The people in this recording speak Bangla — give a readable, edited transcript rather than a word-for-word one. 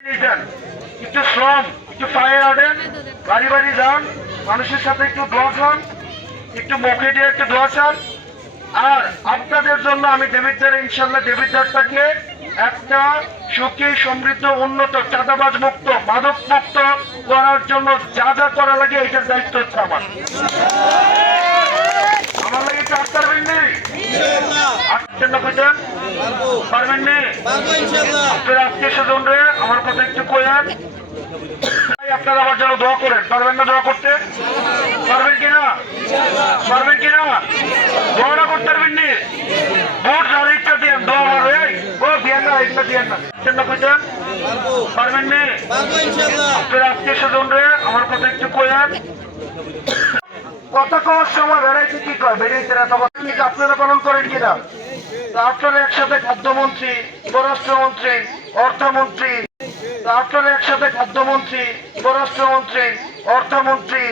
একটু শ্রম, একটু পায়ে আড়েন, বাড়ি বাড়ি যান, মানুষের সাথে একটু দোয়া খান, একটু মুখে দিয়ে একটু দোয়া চান। আর আপনাদের জন্য আমি দেবিদ্বার ইনশাল্লাহ দেবিদ্বারটাকে একটা সুখী সমৃদ্ধ উন্নত চাঁদাবাজ মুক্ত মাদক মুক্ত করার জন্য যা যা করা লাগে এটার দায়িত্ব হচ্ছে আমার। আমার লাগে একটু আট পারবেন নি? আটটা কইতেন পারবেন নি? আপনার আত্মীয় স্বজন রে আমার কথা একটু কয়েন, আপনারা আমার জন্য দোয়া করেন। পারবেন না দোয়া করতে? পারবেন কিনা? পারবেন কিনা? দোয়াটা করতে পারবেন নি? ভোট যার ইচ্ছা দিয়েন, দোয়া হবে ও দিয়েন না, ইচ্ছা দিয়েন না। কইতেন পারবেন নি? আপনার আত্মীয় স্বজন রে আমার কথা একটু কয়েন। কথা কওয়ার সময় বেড়াইতে কি কয় বেরিয়েছে না, তখন আপনারা পালন করেন কিনা? আপনারা একসাথে খাদ্যমন্ত্রী, পররাষ্ট্রমন্ত্রী, অর্থমন্ত্রী, আপনারা একসাথে খাদ্যমন্ত্রী, পররাষ্ট্রমন্ত্রী, অর্থমন্ত্রী,